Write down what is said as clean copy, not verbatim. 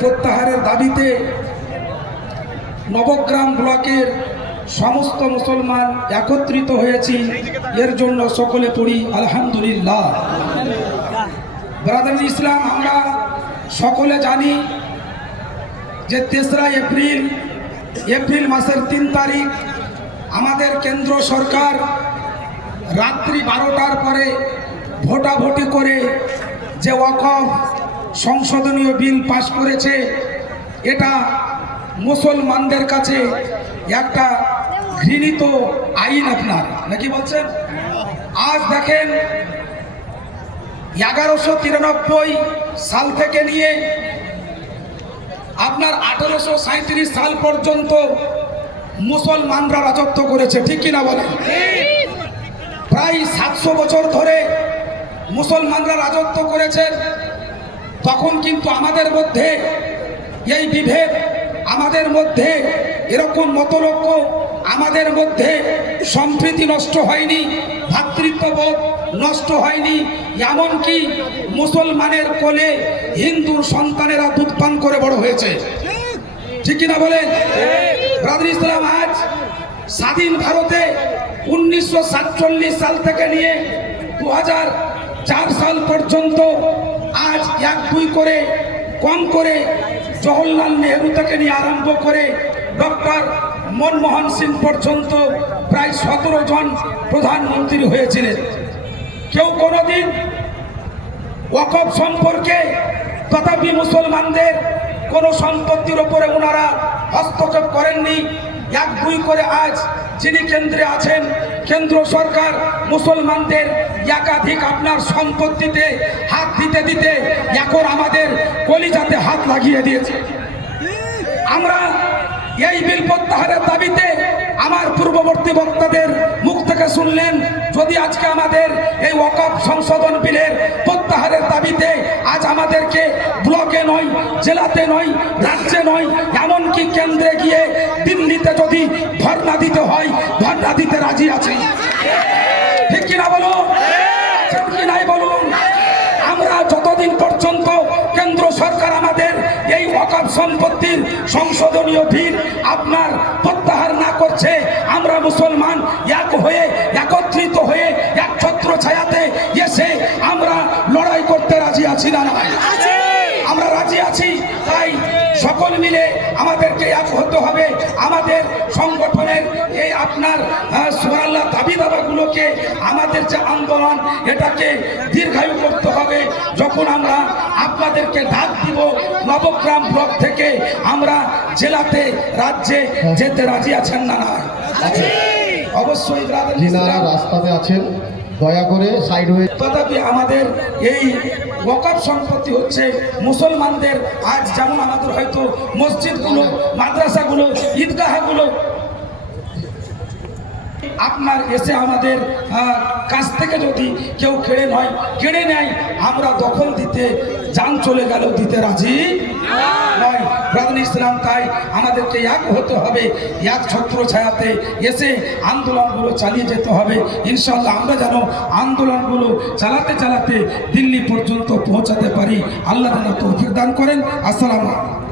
প্রত্যাহারের দাবিতে নবগ্রাম ব্লকের সমস্ত মুসলমান একত্রিত হয়েছি। এর জন্য সকলে পড়ি আলহামদুলিল্লাহ। ব্রাদার ইসলাম, আমরা সকলে জানি যে 3রা এপ্রিল মাসের 3 তারিখ আমাদের কেন্দ্র সরকার রাত্রি 12টার পরে ভোটাভুটি করে যে ওয়াকফ সংশোধনীয় বিল পাশ করেছে, এটা মুসলমানদের কাছে একটা ঘৃণিত আইন। আপনার নাকি বলছেন? আজ দেখেন 1193 সাল থেকে নিয়ে আপনার 1837 সাল পর্যন্ত মুসলমানরা রাজত্ব করেছে, ঠিক কিনা বলেন? প্রায় 700 বছর ধরে মুসলমানরা রাজত্ব করেছেন। তখন কিন্তু আমাদের মধ্যে এই বিভেদ, আমাদের মধ্যে এরকম মতলক্ষ্য, আমাদের মধ্যে সম্প্রীতি নষ্ট হয়নি, ভ্রাতৃত্ববোধ নষ্ট হয়নি। এমনকি মুসলমানের কোলে হিন্দুর সন্তানেরা দুধ পান করে বড় হয়েছে, ঠিক কিনা বলেন? ব্রাদার ইসলাম, আজ স্বাধীন ভারতে 1947 সাল থেকে নিয়ে 2004 সাল পর্যন্ত আজ 1-2 করে কম করে জওহরলাল নেহরু থেকে নিয়ে আরম্ভ করে ডক্টর মনমোহন সিং পর্যন্ত প্রায় 17 জন প্রধানমন্ত্রী হয়েছিলেন। কেউ কোনোদিন ওয়াকফ সম্পর্কে, তথাপি মুসলমানদের কোনো সম্পত্তির ওপরে ওনারা হস্তক্ষেপ করেননি। 1-2 করে আজ যিনি কেন্দ্রে আছেন, কেন্দ্র সরকার মুসলমানদের একাধিক আপনার সম্পত্তিতে হাত দিতে দিতে এখন আমাদের কলিজাতে হাত লাগিয়ে দিয়েছে। আমরা এই বিল প্রত্যাহারের দাবিতে আমার পূর্ববর্তী বক্তাদের মুখ থেকে শুনলেন, যদি আজকে আমাদের এই ওয়াকফ সংশোধন বিলের প্রত্যাহারের দাবিতে আজ আমাদেরকে ব্লকে নয়, জেলাতে নয়, রাজ্যে নয়, এমনকি কেন্দ্রে গিয়ে দিল্লিতে যদি ধর্ণা দিতে হয়, ধর্ণা দিতে রাজি আছি, ঠিক কিনা বলুন? কি নাই বলুন? আমরা যতদিন পর্যন্ত কেন্দ্র সরকার আমাদের এই ওয়াকফ সম্পত্তির সংশোধনীয় বিল আপনার প্রত্যাহার না করছে, আমরা মুসলমান এক হয়ে, একত্রিত হয়ে, এক ছত্র ছায়াতে এসে আমরা লড়াই করতে রাজি আছি না? আমরা রাজি আছি। তাই সকল মিলে আমাদেরকে এক হতে হবে। আমাদের সংগঠনের এই আপনার সুবহানাল্লাহ দাবি দাবাগুলোকে, আমাদের যে আন্দোলন, এটাকে দীর্ঘায়ু করতে হবে। যখন আমরা আপনাদেরকে ডাক দিব নবগ্রাম ব্লক থেকে, আমরা জেলাতে, রাজ্যে যেতে রাজি আছেন না? না, অবশ্যই যারা রাস্তাতে আছেন দয়া করে সাইড হয়ে। তথাপি আমাদের এই ওয়াকফ সম্পত্তি হচ্ছে মুসলমানদের। আজ যেমন আমাদের হয়তো মসজিদগুলো, মাদ্রাসাগুলো, ঈদগাহগুলো আপনার এসে আমাদের কাছ থেকে যদি কেউ কেড়ে নেয়, আমরা দখল দিতে, জান চলে গেল দিতে রাজি নয়। ব্রাদার ইসলাম, তাই আমাদেরকে এক হতে হবে, এক ছত্র ছায়াতে এসে আন্দোলনগুলো চালিয়ে যেতে হবে। ইনশাআল্লাহ আমরা যেন আন্দোলনগুলো চালাতে চালাতে দিল্লি পর্যন্ত পৌঁছাতে পারি। আল্লাহ যেন তৌফিক দান করেন। আসসালামু আলাইকুম।